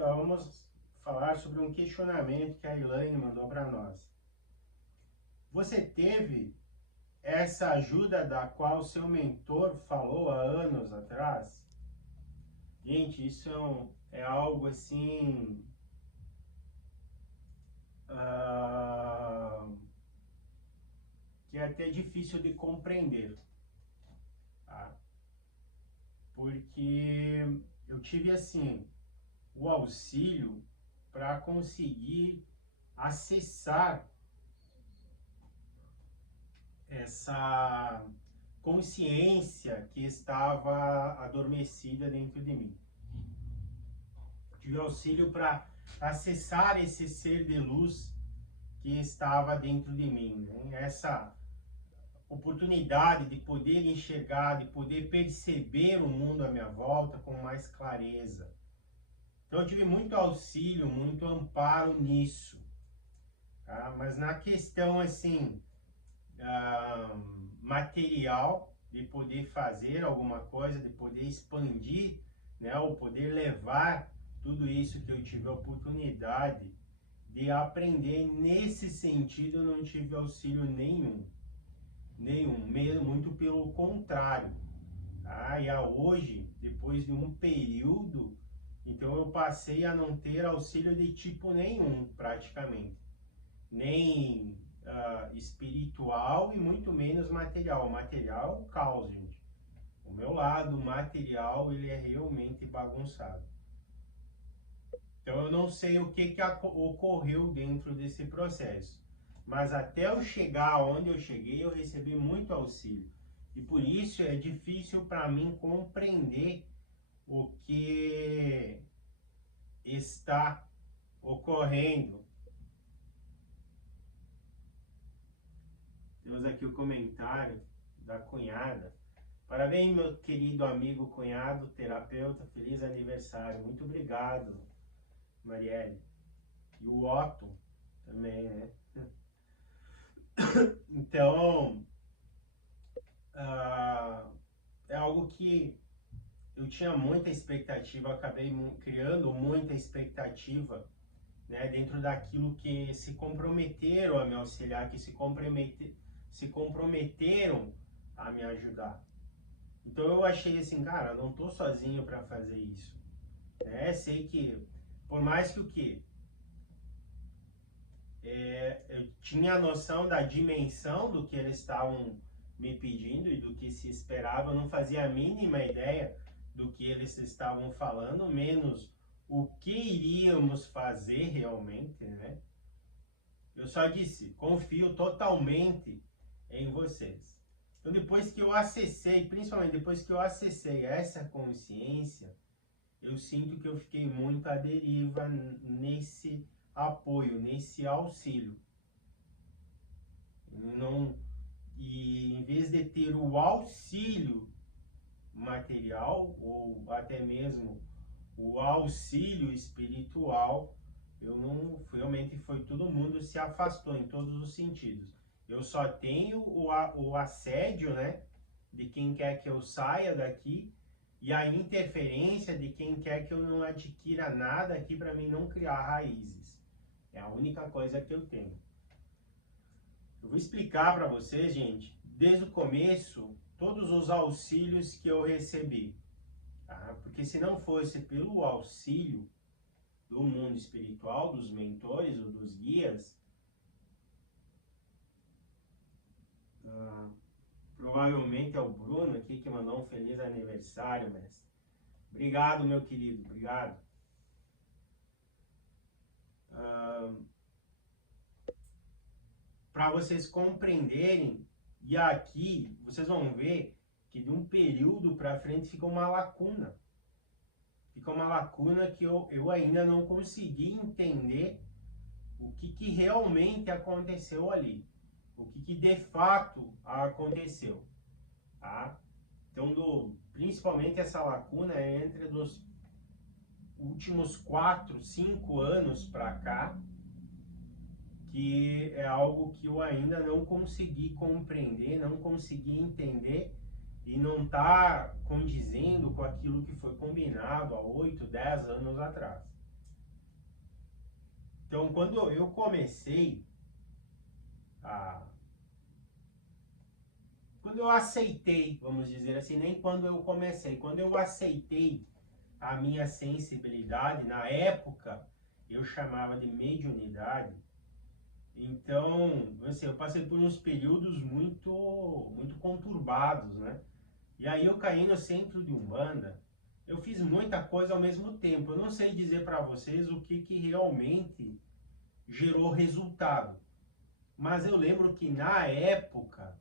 vamos falar sobre um questionamento que a Elaine mandou para nós. Você teve essa ajuda da qual seu mentor falou há anos atrás? Gente, isso é algo assim... que é até difícil de compreender, tá? Porque eu tive assim o auxílio para conseguir acessar essa consciência que estava adormecida dentro de mim. Tive auxílio para acessar esse ser de luz que estava dentro de mim, né? Essa oportunidade de poder enxergar, de poder perceber o mundo à minha volta com mais clareza. Então eu tive muito auxílio, muito amparo nisso, tá? Mas na questão assim, material, de poder fazer alguma coisa, de poder expandir, né, ou poder levar tudo isso que eu tive a oportunidade de aprender nesse sentido, eu não tive auxílio nenhum, mesmo, muito pelo contrário. E hoje, depois de um período, então eu passei a não ter auxílio de tipo nenhum, praticamente. Nem espiritual e muito menos material. Material é o caos, gente. O meu lado material, ele é realmente bagunçado. Então eu não sei o que ocorreu dentro desse processo. Mas até eu chegar onde eu cheguei, eu recebi muito auxílio. E por isso é difícil para mim compreender o que está ocorrendo. Temos aqui o comentário da cunhada. Parabéns, meu querido amigo cunhado, terapeuta, feliz aniversário. Muito obrigado, Marielle. E o Otto também, né? Então, é algo que eu tinha muita expectativa, acabei criando muita expectativa, né, dentro daquilo que se comprometeram a me auxiliar, que se comprometeram a me ajudar. Então eu achei assim, cara, não tô sozinho para fazer isso. Sei que, por mais que eu tinha a noção da dimensão do que eles estavam me pedindo e do que se esperava, eu não fazia a mínima ideia do que eles estavam falando, menos o que iríamos fazer realmente, né? Eu só disse, confio totalmente em vocês. Então depois que eu acessei, principalmente depois que eu acessei essa consciência, eu sinto que eu fiquei muito à deriva nesse apoio, nesse auxílio. E em vez de ter o auxílio material, ou até mesmo o auxílio espiritual, eu não, realmente foi todo mundo se afastou em todos os sentidos. Eu só tenho o assédio, né, de quem quer que eu saia daqui, e a interferência de quem quer que eu não adquira nada aqui para mim não criar raízes. É a única coisa que eu tenho. Eu vou explicar para vocês, gente, desde o começo, todos os auxílios que eu recebi. Tá? Porque se não fosse pelo auxílio do mundo espiritual, dos mentores ou dos guias, provavelmente é o Bruno aqui que mandou um feliz aniversário, mestre. Obrigado, meu querido, obrigado. Para vocês compreenderem, e aqui vocês vão ver que de um período para frente fica uma lacuna. Fica uma lacuna que eu ainda não consegui entender o que realmente aconteceu ali. O que de fato aconteceu. Tá? Então, principalmente essa lacuna é entre os últimos 4, 5 anos para cá, que é algo que eu ainda não consegui compreender, não consegui entender e não está condizendo com aquilo que foi combinado há 8, 10 anos atrás. Então, quando eu comecei a... Quando eu aceitei, vamos dizer assim, nem quando eu comecei, quando eu aceitei a minha sensibilidade, na época eu chamava de mediunidade. Então, assim, eu passei por uns períodos muito conturbados, né? E aí eu caí no centro de Umbanda. Eu fiz muita coisa ao mesmo tempo. Eu não sei dizer para vocês o que realmente gerou resultado. Mas eu lembro que na época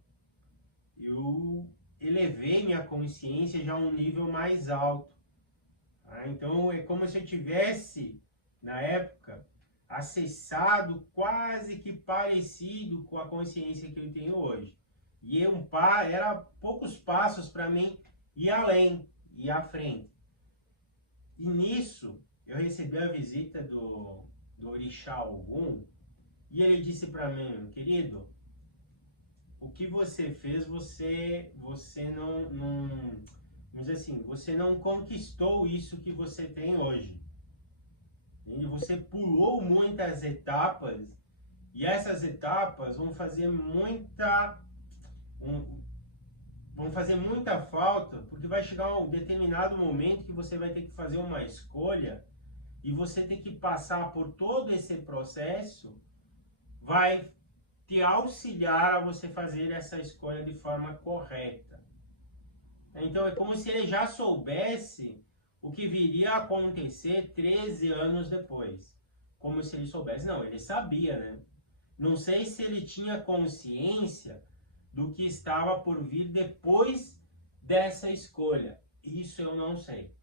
eu elevei minha consciência já a um nível mais alto. Tá? Então é como se eu tivesse, na época, acessado quase que parecido com a consciência que eu tenho hoje. E era poucos passos para mim ir além, ir à frente. E nisso eu recebi a visita do Orixá Ogum, e ele disse para mim: querido, o que você fez, você não, vamos dizer assim, você não conquistou isso que você tem hoje. Entende? Você pulou muitas etapas, e essas etapas vão fazer muita falta, porque vai chegar um determinado momento que você vai ter que fazer uma escolha, e você tem que passar por todo esse processo, vai te auxiliar a você fazer essa escolha de forma correta. Então é como se ele já soubesse o que viria a acontecer 13 anos depois. Como se ele soubesse. Não, ele sabia, né? Não sei se ele tinha consciência do que estava por vir depois dessa escolha. Isso eu não sei.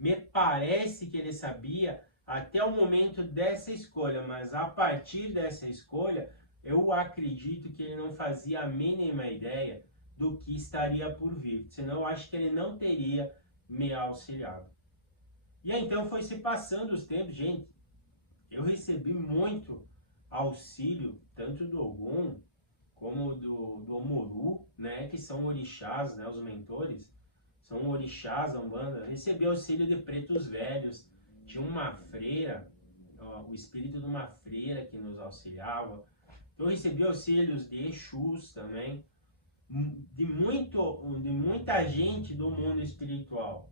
Me parece que ele sabia até o momento dessa escolha, mas a partir dessa escolha, eu acredito que ele não fazia a mínima ideia do que estaria por vir. Senão eu acho que ele não teria me auxiliado. E aí, então foi se passando os tempos, gente. Eu recebi muito auxílio, tanto do Ogum como do Omuru, né, que são orixás, né, os mentores, são orixás da Umbanda. Recebi auxílio de pretos velhos, tinha uma freira, o espírito de uma freira que nos auxiliava. Eu recebi auxílios de Exus também, de muita gente do mundo espiritual.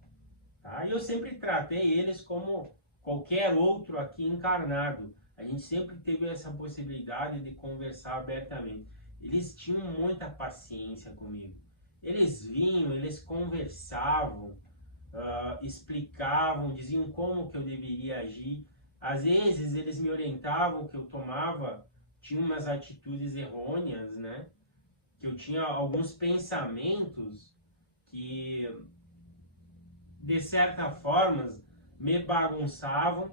Tá? E eu sempre tratei eles como qualquer outro aqui encarnado. A gente sempre teve essa possibilidade de conversar abertamente. Eles tinham muita paciência comigo. Eles vinham, eles conversavam, explicavam, diziam como que eu deveria agir. Às vezes eles me orientavam que eu tinha umas atitudes errôneas, né? Que eu tinha alguns pensamentos que, de certa forma, me bagunçavam,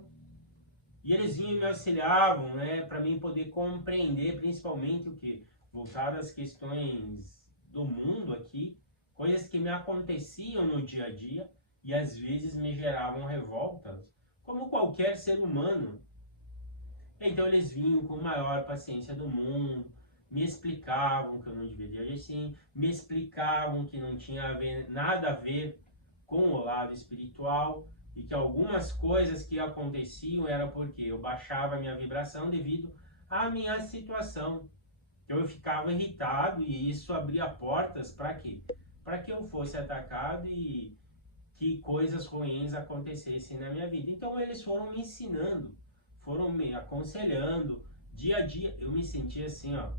e eles vinham e me auxiliavam, né, para mim poder compreender, principalmente o que? Voltado às questões do mundo aqui, coisas que me aconteciam no dia a dia, e às vezes me geravam revoltas, como qualquer ser humano. Então eles vinham com a maior paciência do mundo, me explicavam que eu não deveria agir assim, me explicavam que não tinha nada a ver com o lado espiritual, e que algumas coisas que aconteciam era porque eu baixava a minha vibração devido à minha situação. Então eu ficava irritado, e isso abria portas para quê? Para que eu fosse atacado e que coisas ruins acontecessem na minha vida. Então eles foram me ensinando, foram me aconselhando. Dia a dia eu me sentia assim, ó,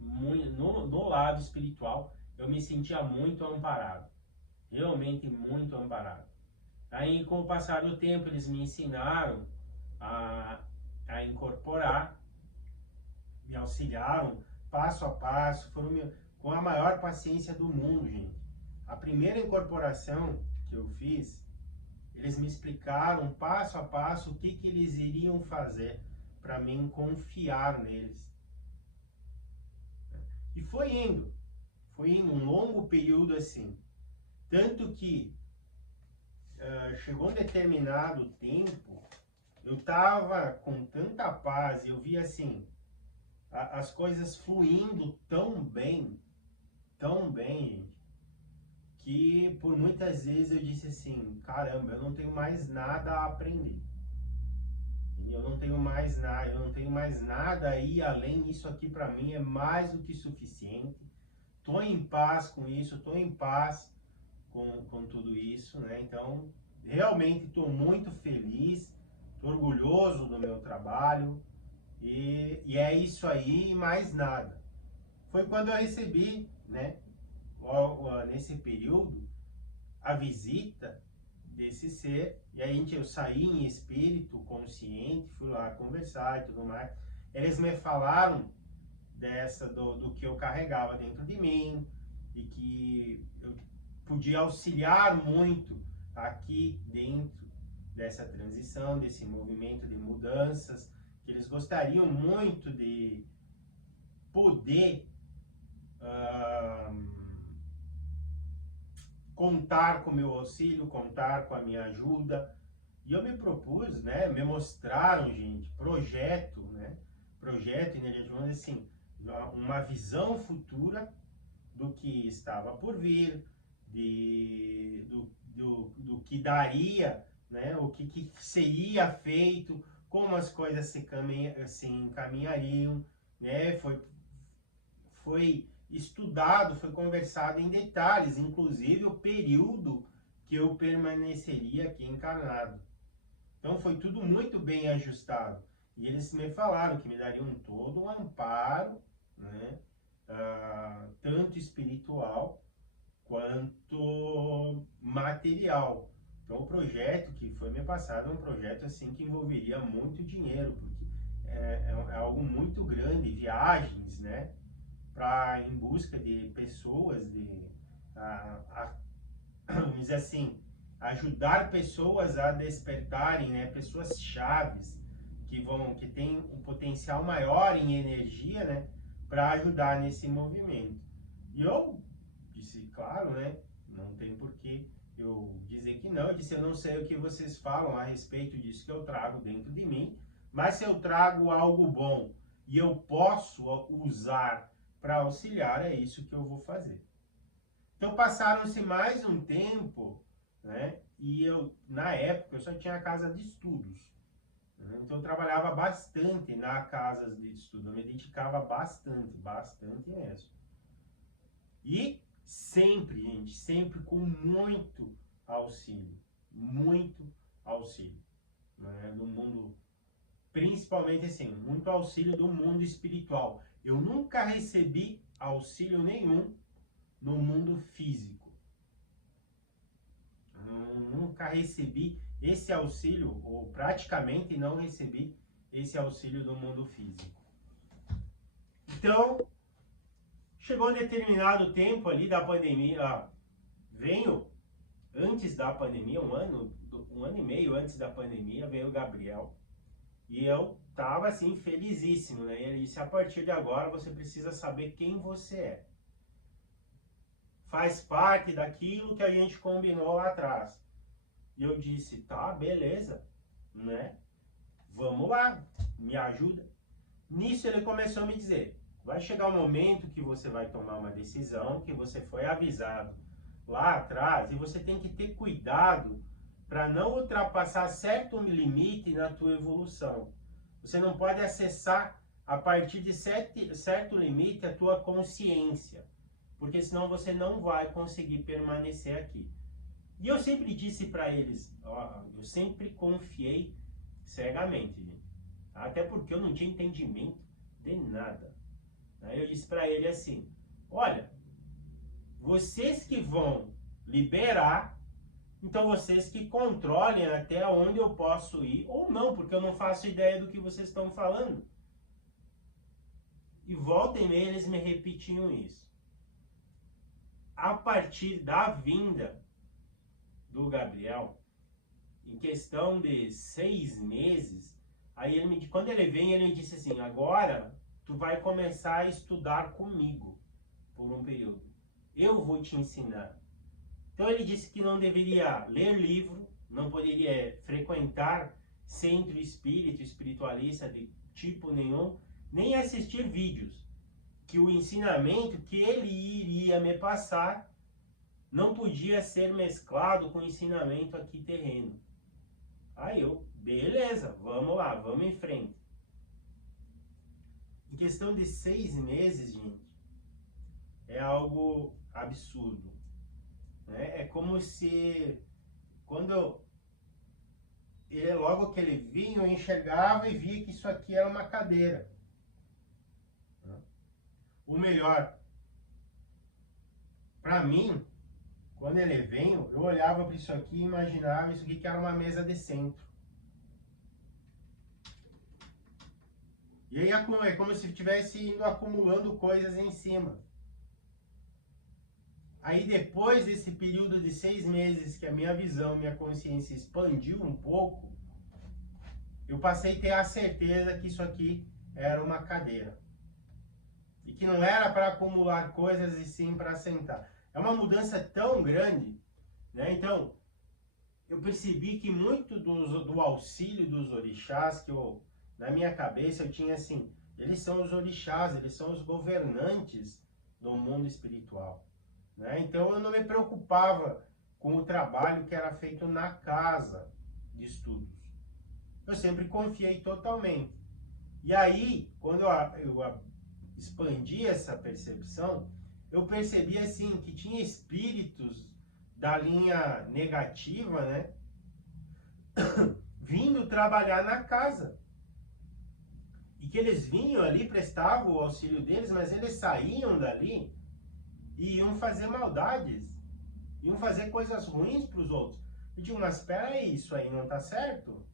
no lado espiritual, eu me sentia muito amparado, realmente muito amparado. Aí, com o passar do tempo, eles me ensinaram a incorporar, me auxiliaram passo a passo, com a maior paciência do mundo, gente. A primeira incorporação que eu fiz, eles me explicaram passo a passo o que eles iriam fazer para mim confiar neles. E foi indo um longo período assim. Tanto que chegou um determinado tempo, eu tava com tanta paz, eu via assim, as coisas fluindo tão bem, gente, que por muitas vezes eu disse assim, caramba, eu não tenho mais nada a aprender. eu não tenho mais nada, eu não tenho mais nada aí além, isso aqui para mim é mais do que suficiente. Tô em paz com isso, tô em paz com tudo isso, né? Então, realmente estou muito feliz, tô orgulhoso do meu trabalho e é isso aí e mais nada. Foi quando eu recebi, né, nesse período, a visita desse ser, e aí eu saí em espírito consciente, fui lá conversar e tudo mais. Eles me falaram do que eu carregava dentro de mim e que eu podia auxiliar muito aqui dentro dessa transição, desse movimento de mudanças, que eles gostariam muito de poder contar com o meu auxílio, contar com a minha ajuda. E eu me propus, né, me mostraram, gente, projeto, né, projeto energia, vamos dizer assim, uma visão futura do que estava por vir, do que daria, né, o que seria feito, como as coisas se encaminhariam, né, foi estudado, foi conversado em detalhes, inclusive o período que eu permaneceria aqui encarnado. Então foi tudo muito bem ajustado. E eles me falaram que me dariam todo um amparo, né, tanto espiritual quanto material. Então o projeto que foi me passado é um projeto assim que envolveria muito dinheiro, porque é algo muito grande, viagens, né, em busca de pessoas, vamos dizer assim, ajudar pessoas a despertarem, né, pessoas chaves que têm um potencial maior em energia, né, para ajudar nesse movimento. E eu disse, claro, né, não tem por que eu dizer que não. Eu disse, eu não sei o que vocês falam a respeito disso que eu trago dentro de mim, mas se eu trago algo bom e eu posso usar para auxiliar, é isso que eu vou fazer. Então passaram-se mais um tempo, né? E eu, na época, eu só tinha a casa de estudos. Né? Então eu trabalhava bastante na casa de estudo, eu me dedicava bastante mesmo. E sempre, gente, sempre com muito auxílio, né? Do mundo, principalmente assim, muito auxílio do mundo espiritual. Eu nunca recebi auxílio nenhum no mundo físico. Nunca recebi esse auxílio, ou praticamente não recebi esse auxílio do mundo físico. Então, chegou um determinado tempo ali da pandemia, veio antes da pandemia, um ano e meio antes da pandemia, veio o Gabriel. E eu tava assim, felizíssimo, né? E ele disse, a partir de agora você precisa saber quem você é. Faz parte daquilo que a gente combinou lá atrás. E eu disse, tá, beleza, né? Vamos lá, me ajuda. Nisso ele começou a me dizer, vai chegar um momento que você vai tomar uma decisão, que você foi avisado lá atrás, e você tem que ter cuidado para não ultrapassar certo limite na tua evolução. Você não pode acessar a partir de certo limite a tua consciência, porque senão você não vai conseguir permanecer aqui. E eu sempre disse para eles, ó, eu sempre confiei cegamente, gente. Até porque eu não tinha entendimento de nada. Aí eu disse para ele assim, olha, vocês que vão liberar, então vocês que controlem até onde eu posso ir, ou não, porque eu não faço ideia do que vocês estão falando. E volta e meia eles me repetiam isso. A partir da vinda do Gabriel, em questão de 6 meses, aí quando ele vem, ele me disse assim, agora tu vai começar a estudar comigo por um período. Eu vou te ensinar. Então ele disse que não deveria ler livro, não poderia frequentar centro espírita, espiritualista de tipo nenhum, nem assistir vídeos. Que o ensinamento que ele iria me passar não podia ser mesclado com o ensinamento aqui terreno. Aí eu, Beleza, vamos lá, vamos em frente. Em questão de 6 meses, gente, é algo absurdo, né? É como se, logo que ele vinha, eu enxergava e via que isso aqui era uma cadeira. O melhor, para mim, quando ele veio, eu olhava para isso aqui e imaginava isso aqui que era uma mesa de centro. E aí é como se estivesse indo acumulando coisas em cima. Aí depois desse período de 6 meses que a minha visão, minha consciência expandiu um pouco, eu passei a ter a certeza que isso aqui era uma cadeira. E que não era para acumular coisas e sim para sentar. É uma mudança tão grande, né? Então, eu percebi que muito do auxílio dos orixás, na minha cabeça eu tinha assim, eles são os orixás, eles são os governantes do mundo espiritual, né? Então eu não me preocupava com o trabalho que era feito na casa de estudos. Eu sempre confiei totalmente. E aí, quando eu expandi essa percepção, eu percebi assim que tinha espíritos da linha negativa, né, vindo trabalhar na casa. E que eles vinham ali, prestavam o auxílio deles, mas eles saíam dali e iam fazer maldades, iam fazer coisas ruins para os outros. Eu digo, mas espera aí, isso aí não tá certo?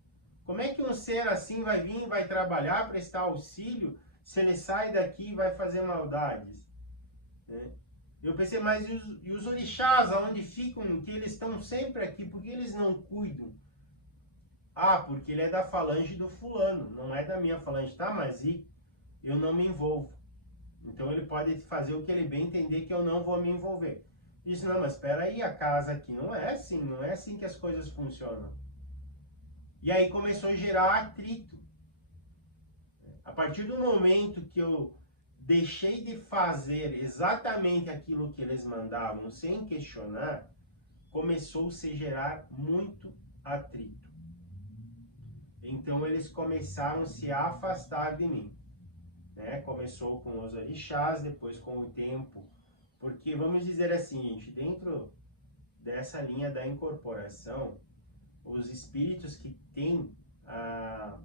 Como é que um ser assim vai vir, vai trabalhar, prestar auxílio, se ele sai daqui e vai fazer maldades? Né? Eu pensei, mas e os orixás, aonde ficam, que eles estão sempre aqui, por que eles não cuidam? Ah, porque ele é da falange do fulano, não é da minha falange, tá? Mas eu não me envolvo. Então ele pode fazer o que ele bem entender que eu não vou me envolver. Disse, não, mas espera aí, a casa aqui não é assim, não é assim que as coisas funcionam. E aí começou a gerar atrito. A partir do momento que eu deixei de fazer exatamente aquilo que eles mandavam, sem questionar, começou a se gerar muito atrito. Então eles começaram a se afastar de mim. Né? Começou com os orixás, depois com o tempo. Porque, vamos dizer assim, gente, dentro dessa linha da incorporação, os espíritos que têm a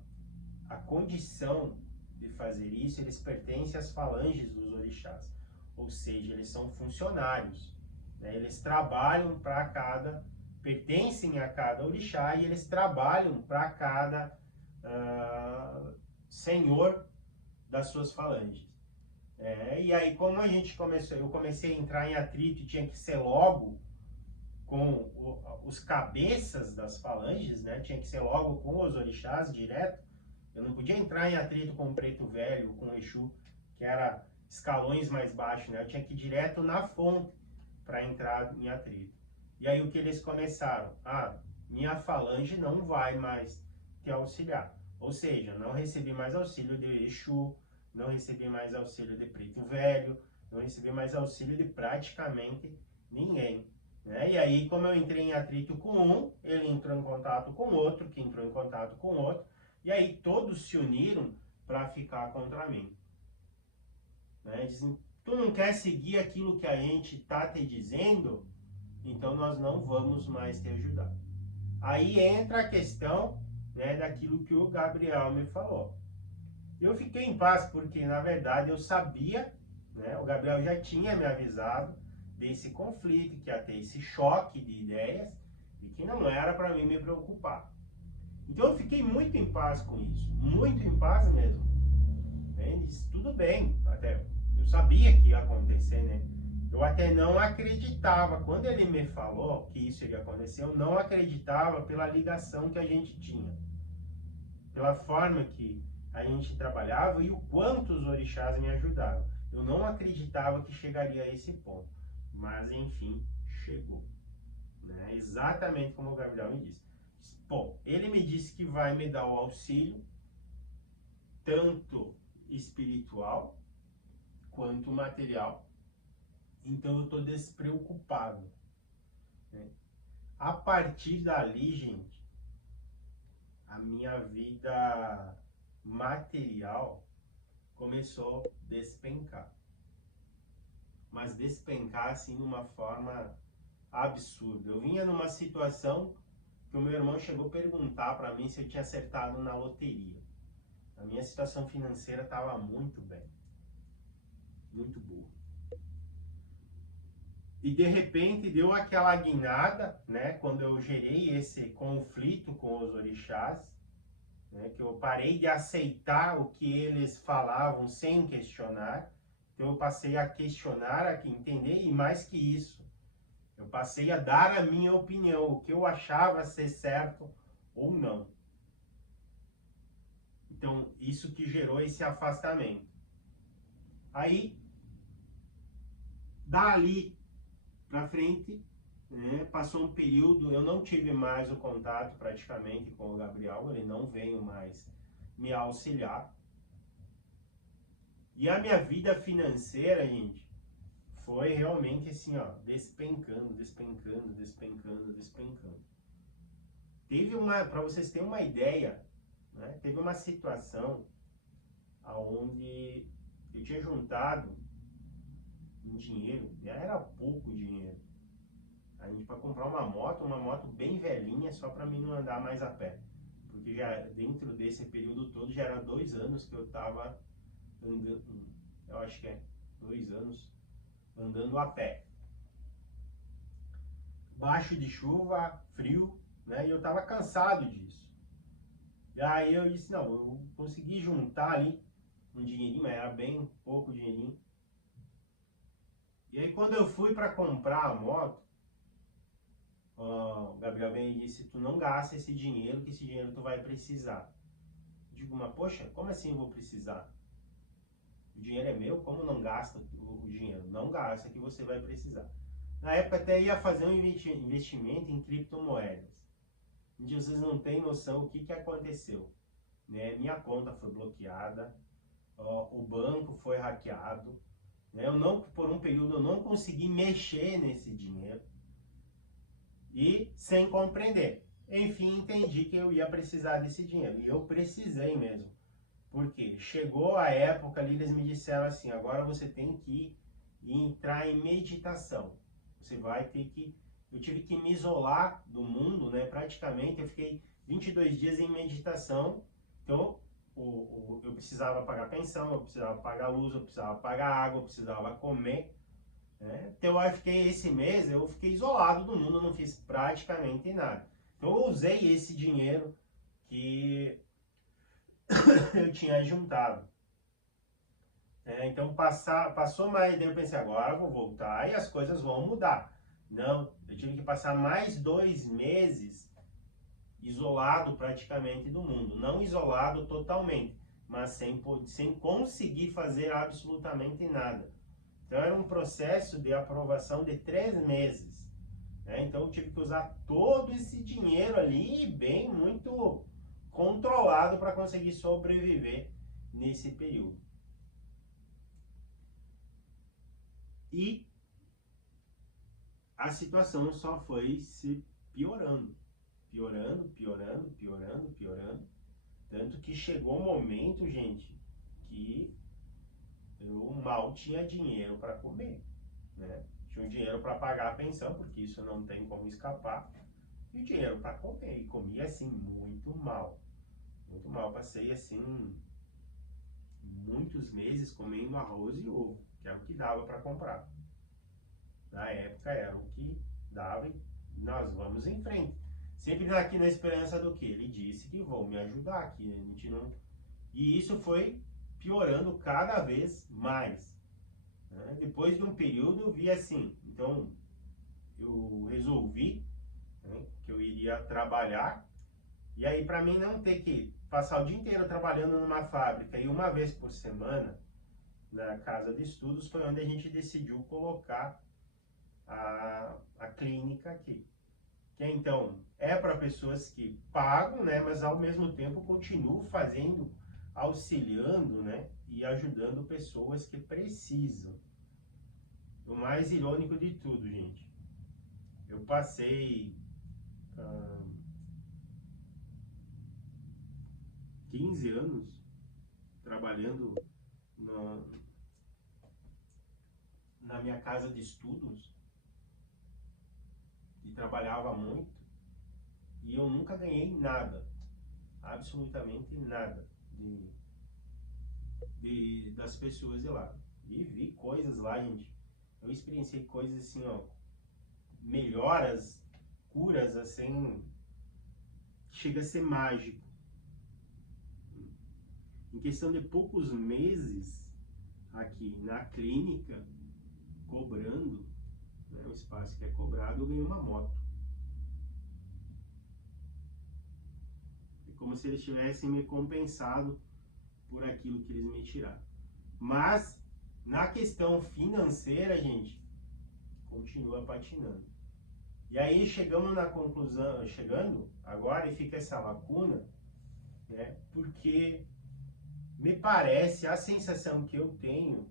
condição de fazer isso, eles pertencem às falanges dos orixás. Ou seja, eles são funcionários. Né? Eles trabalham para pertencem a cada orixá e eles trabalham para cada senhor das suas falanges. E aí, como eu comecei a entrar em atrito e tinha que ser logo com os cabeças das falanges, né? Tinha que ser logo com os orixás direto. Eu não podia entrar em atrito com o preto velho, com o Exu, que era escalões mais baixos, né? Eu tinha que ir direto na fonte para entrar em atrito. E aí o que eles começaram? Minha falange não vai mais te auxiliar. Ou seja, não recebi mais auxílio de Exu, não recebi mais auxílio de preto velho, não recebi mais auxílio de praticamente ninguém. Né? E aí, como eu entrei em atrito com um, ele entrou em contato com outro, que entrou em contato com outro, e aí todos se uniram para ficar contra mim. Né? Dizem, tu não quer seguir aquilo que a gente está te dizendo? Então nós não vamos mais te ajudar. Aí entra a questão, né, daquilo que o Gabriel me falou. Eu fiquei em paz porque, na verdade, eu sabia, né, o Gabriel já tinha me avisado desse conflito, que ia ter esse choque de ideias e que não era para mim me preocupar. Então eu fiquei muito em paz com isso, muito em paz mesmo. Né? Disse, tudo bem, até eu sabia que ia acontecer, né? Eu até não acreditava, quando ele me falou que isso iria acontecer, eu não acreditava pela ligação que a gente tinha, pela forma que a gente trabalhava e o quanto os orixás me ajudaram. Eu não acreditava que chegaria a esse ponto, mas enfim, chegou. Né? Exatamente como o Gabriel me disse. Bom, ele me disse que vai me dar o auxílio, tanto espiritual quanto material. Então eu estou despreocupado. Né? A partir dali, gente, a minha vida material começou a despencar. Mas despencar assim de uma forma absurda. Eu vinha numa situação que o meu irmão chegou a perguntar para mim se eu tinha acertado na loteria. A minha situação financeira estava muito bem, muito boa. E de repente deu aquela guinada, né? Quando eu gerei esse conflito com os orixás, né, que eu parei de aceitar o que eles falavam sem questionar. Então eu passei a questionar, a entender, e mais que isso, eu passei a dar a minha opinião, o que eu achava ser certo ou não. Então, isso que gerou esse afastamento. Aí, dali para frente, né, passou um período, eu não tive mais o contato praticamente com o Gabriel, ele não veio mais me auxiliar. E a minha vida financeira, gente, foi realmente assim, ó, despencando, despencando, despencando, despencando. Teve uma, para vocês terem uma ideia, né, teve uma situação onde eu tinha juntado um dinheiro, e era pouco dinheiro. A gente para comprar uma moto bem velhinha, só para mim não andar mais a pé. Porque já dentro desse período todo já era 2 anos que eu estava andando, eu acho que é 2 anos andando a pé. Baixo de chuva, frio, né? E eu estava cansado disso. E aí eu disse, não, eu consegui juntar ali um dinheirinho, mas era bem pouco dinheirinho. E aí quando eu fui para comprar a moto, o Gabriel veio e disse, tu não gasta esse dinheiro, que esse dinheiro tu vai precisar. Eu digo, mas poxa, como assim eu vou precisar? O dinheiro é meu, como não gasta o dinheiro? Não gasta, que você vai precisar. Na época até ia fazer um investimento em criptomoedas. Gente, vocês não têm noção o que aconteceu. Né? Minha conta foi bloqueada, o banco foi hackeado. Né? Eu não, por um período eu não consegui mexer nesse dinheiro. E sem compreender. Enfim, entendi que eu ia precisar desse dinheiro. E eu precisei mesmo. Porque chegou a época ali, eles me disseram assim, agora você tem que entrar em meditação. Você vai ter que... Eu tive que me isolar do mundo, né? Praticamente, eu fiquei 22 dias em meditação. Então, eu precisava pagar pensão, eu precisava pagar luz, eu precisava pagar água, eu precisava comer. Né? Então, eu fiquei esse mês, eu fiquei isolado do mundo, não fiz praticamente nada. Então, eu usei esse dinheiro que eu tinha juntado. Então passou mais, daí eu pensei, agora eu vou voltar e as coisas vão mudar. Não, eu tive que passar mais 2 meses isolado praticamente do mundo. Não isolado totalmente, mas sem conseguir fazer absolutamente nada. Então era um processo de aprovação de 3 meses. Né? Então eu tive que usar todo esse dinheiro ali, bem, muito controlado para conseguir sobreviver nesse período. E a situação só foi se piorando, piorando, piorando, piorando, piorando. Tanto que chegou um momento, gente, que eu mal tinha dinheiro para comer, né? Tinha dinheiro para pagar a pensão, porque isso não tem como escapar, e o dinheiro para comer. E comia assim, muito mal. Muito mal. Passei assim, muitos meses comendo arroz e ovo, que era o que dava para comprar. Na época era o que dava e nós vamos em frente. Sempre aqui na esperança do que? Ele disse que vão me ajudar aqui. A gente não... E isso foi piorando cada vez mais. Né? Depois de um período eu vi assim, então eu resolvi, né, que eu iria trabalhar. E aí para mim não ter que passar o dia inteiro trabalhando numa fábrica e uma vez por semana na casa de estudos foi onde a gente decidiu colocar a clínica aqui. Que então é para pessoas que pagam, né, mas ao mesmo tempo continuo fazendo, auxiliando, né, e ajudando pessoas que precisam. O mais irônico de tudo, gente, eu passei 15 anos trabalhando na minha casa de estudos e trabalhava muito e eu nunca ganhei nada, absolutamente nada das pessoas de lá. E vi coisas lá, gente. Eu experienciei coisas assim, ó, melhoras, curas, assim, chega a ser mágico. Em questão de poucos meses, aqui na clínica, cobrando, né, o espaço que é cobrado, eu ganhei uma moto. É como se eles tivessem me compensado por aquilo que eles me tiraram. Mas, na questão financeira, gente, continua patinando. E aí chegamos na conclusão, agora e fica essa lacuna, né? Porque me parece, a sensação que eu tenho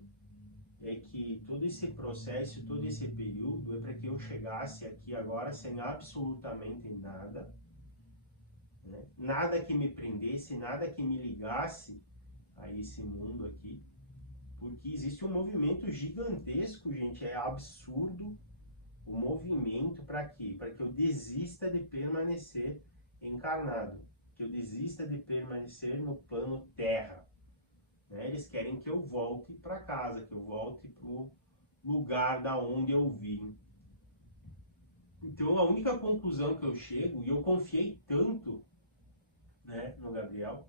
é que todo esse processo, todo esse período é para que eu chegasse aqui agora sem absolutamente nada, né? Nada que me prendesse, nada que me ligasse a esse mundo aqui, porque existe um movimento gigantesco, gente, é absurdo o movimento para quê? Para que eu desista de permanecer encarnado, que eu desista de permanecer no plano terra, né? Eles querem que eu volte para casa, que eu volte para o lugar da onde eu vim. Então a única conclusão que eu chego, e eu confiei tanto, né, no Gabriel,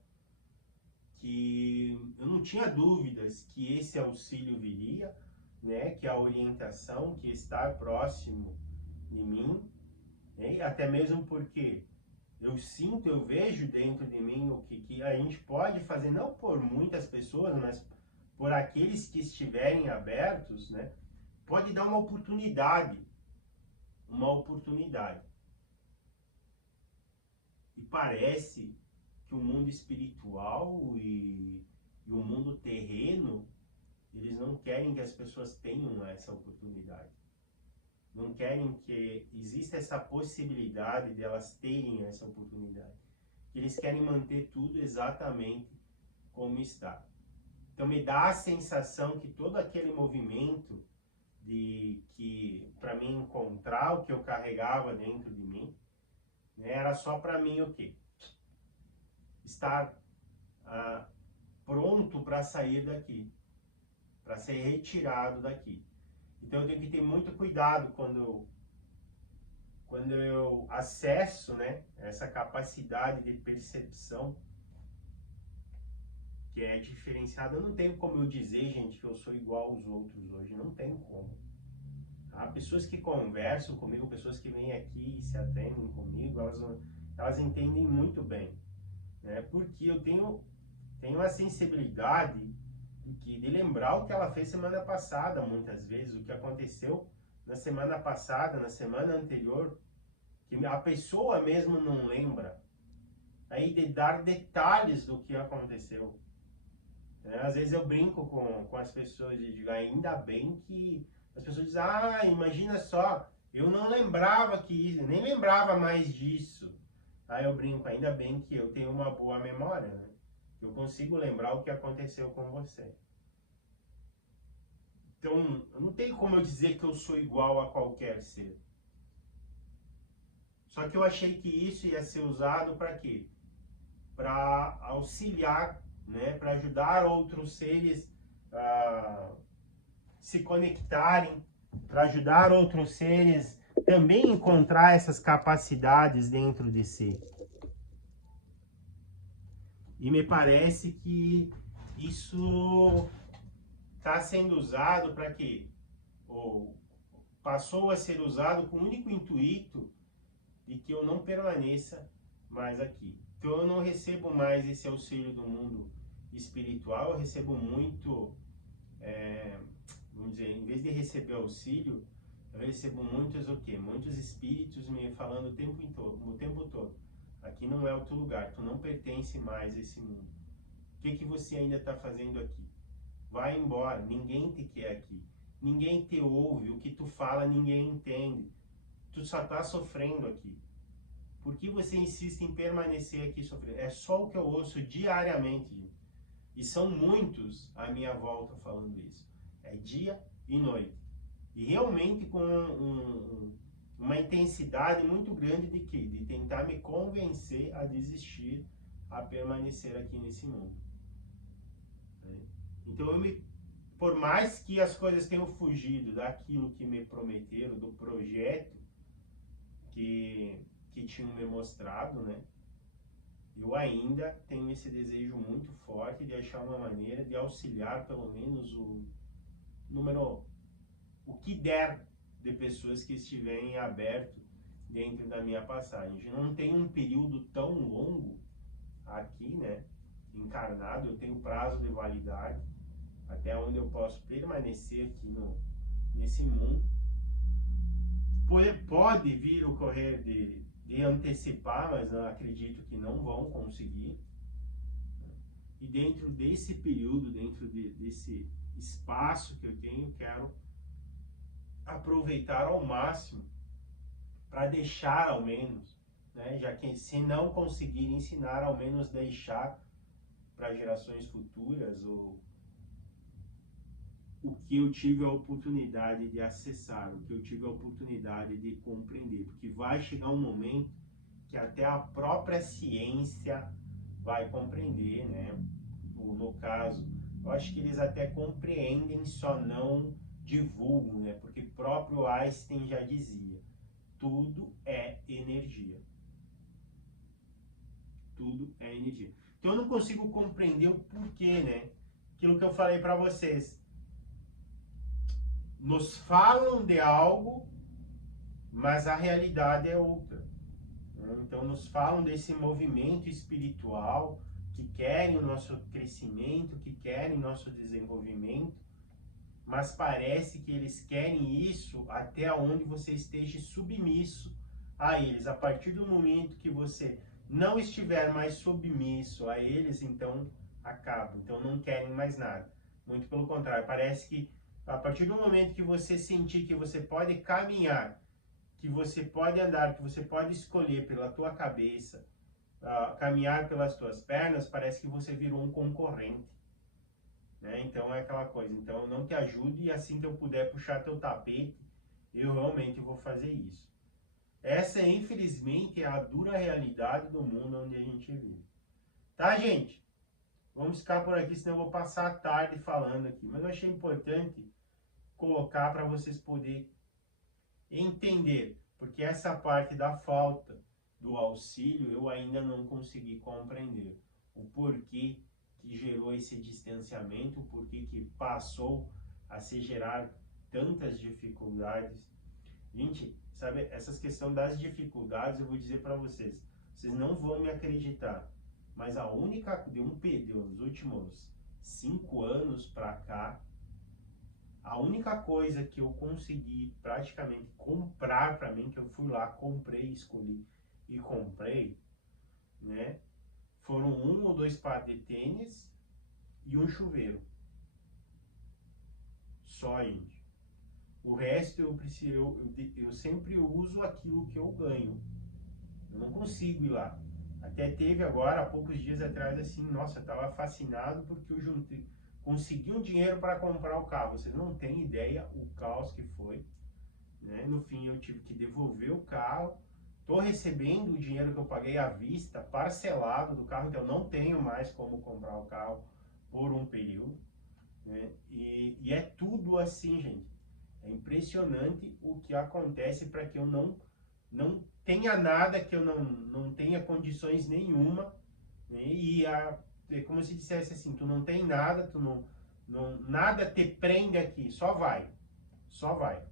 que eu não tinha dúvidas que esse auxílio viria, né, que a orientação, que estar próximo de mim, né, até mesmo porque eu sinto, eu vejo dentro de mim o que a gente pode fazer, não por muitas pessoas, mas por aqueles que estiverem abertos, né, pode dar uma oportunidade. E parece que o mundo espiritual e o mundo terreno, eles não querem que as pessoas tenham essa oportunidade. Não querem que exista essa possibilidade de elas terem essa oportunidade. Eles querem manter tudo exatamente como está. Então me dá a sensação que todo aquele movimento de que para mim encontrar o que eu carregava dentro de mim, né, era só para mim o quê? Estar pronto para sair daqui, para ser retirado daqui. Então eu tenho que ter muito cuidado quando eu acesso, né, essa capacidade de percepção que é diferenciada. Eu não tenho como eu dizer, gente, que eu sou igual aos outros hoje, não tenho como. Há pessoas que conversam comigo, pessoas que vêm aqui e se atendem comigo, elas entendem muito bem, né? Porque eu tenho uma sensibilidade de lembrar o que ela fez semana passada, muitas vezes, o que aconteceu na semana passada, na semana anterior, que a pessoa mesmo não lembra, aí de dar detalhes do que aconteceu. Às vezes eu brinco com as pessoas e digo, ainda bem que as pessoas dizem, imagina só, eu não lembrava nem lembrava mais disso. Aí eu brinco, ainda bem que eu tenho uma boa memória, né? Eu consigo lembrar o que aconteceu com você. Então, não tem como eu dizer que eu sou igual a qualquer ser. Só que eu achei que isso ia ser usado para quê? Para auxiliar, né? Para ajudar outros seres a se conectarem, para ajudar outros seres também encontrar essas capacidades dentro de si. E me parece que isso está sendo usado para quê? Ou passou a ser usado com o único intuito de que eu não permaneça mais aqui. Então eu não recebo mais esse auxílio do mundo espiritual, eu recebo muito, vamos dizer, em vez de receber auxílio, eu recebo muitos o quê? Muitos espíritos me falando o tempo todo. Aqui não é o teu lugar, tu não pertence mais a esse mundo. O que você ainda está fazendo aqui? Vai embora, ninguém te quer aqui. Ninguém te ouve, o que tu fala ninguém entende. Tu só está sofrendo aqui. Por que você insiste em permanecer aqui sofrendo? É só o que eu ouço diariamente, gente. E são muitos à minha volta falando isso. É dia e noite. E realmente com uma intensidade muito grande de quê? De tentar me convencer a desistir, a permanecer aqui nesse mundo. Então, por mais que as coisas tenham fugido daquilo que me prometeram, do projeto que tinham me mostrado, né? Eu ainda tenho esse desejo muito forte de achar uma maneira de auxiliar pelo menos o que der de pessoas que estiverem aberto dentro da minha passagem. Eu não tenho um período tão longo aqui, né? Encarnado, eu tenho prazo de validade até onde eu posso permanecer aqui nesse mundo. Pode vir o correr de antecipar, mas eu acredito que não vão conseguir. E dentro desse período, dentro desse espaço que eu tenho, quero aproveitar ao máximo para deixar ao menos, né, já que se não conseguir ensinar, ao menos deixar para gerações futuras o que eu tive a oportunidade de acessar, o que eu tive a oportunidade de compreender, porque vai chegar um momento que até a própria ciência vai compreender, né? No caso, eu acho que eles até compreendem, só não divulgam, né? Porque próprio Einstein já dizia, tudo é energia. Tudo é energia. Então eu não consigo compreender o porquê, né? Aquilo que eu falei para vocês. Nos falam de algo, mas a realidade é outra. Então nos falam desse movimento espiritual que querem o nosso crescimento, que querem nosso desenvolvimento, mas parece que eles querem isso até onde você esteja submisso a eles. A partir do momento que você não estiver mais submisso a eles, então acaba. Então não querem mais nada. Muito pelo contrário, parece que a partir do momento que você sentir que você pode caminhar, que você pode andar, que você pode escolher pela tua cabeça, caminhar pelas tuas pernas, parece que você virou um concorrente. Né? Então é aquela coisa, então não te ajude e assim que eu puder puxar teu tapete, eu realmente vou fazer isso. Essa, infelizmente, é a dura realidade do mundo onde a gente vive. Tá, gente? Vamos ficar por aqui, senão eu vou passar a tarde falando aqui. Mas eu achei importante colocar para vocês poderem entender, porque essa parte da falta do auxílio eu ainda não consegui compreender. O porquê que gerou esse distanciamento, o porquê que passou a se gerar tantas dificuldades. Gente, sabe, essas questões das dificuldades, eu vou dizer para vocês, vocês não vão me acreditar, mas a única, dos últimos 5 anos para cá, a única coisa que eu consegui praticamente comprar para mim, que eu fui lá, comprei, escolhi e comprei, né, foram 1 ou 2 pares de tênis e um chuveiro. Só, gente. O resto eu sempre uso aquilo que eu ganho. Eu não consigo ir lá. Até teve agora, há poucos dias atrás, assim, nossa, eu tava fascinado porque eu consegui um dinheiro para comprar o carro. Vocês não têm ideia o caos que foi. Né? No fim, eu tive que devolver o carro. Estou recebendo o dinheiro que eu paguei à vista, parcelado do carro, então eu não tenho mais como comprar o carro por um período. Né? E é tudo assim, gente. É impressionante o que acontece para que eu não tenha nada, que eu não tenha condições nenhuma. Né? É como se dissesse assim, tu não tem nada, nada te prende aqui, só vai. Só vai.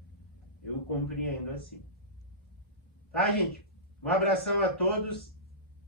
Eu compreendo assim. Tá, gente? Um abração a todos